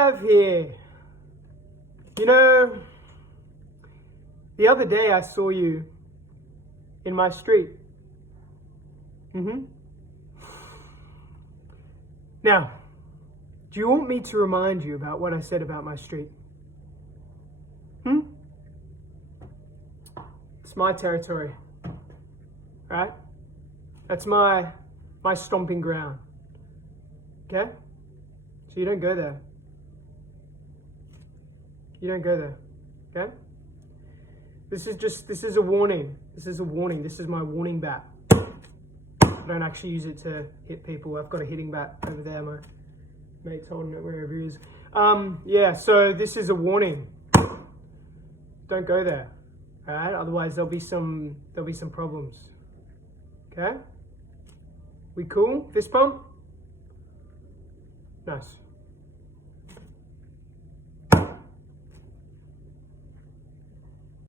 have here? You know, the other day I saw you in my street. Now, do you want me to remind you about what I said about my street? It's my territory, right? That's my stomping ground, okay? So you don't go there. You don't go there, okay? This is a warning. This is a warning. This is my warning bat. I don't actually use it to hit people. I've got a hitting bat over there. My mate's holding it wherever he is. Yeah, so this is a warning. Don't go there, all right? Otherwise there'll be some problems, okay? We cool? Fist bump? Nice.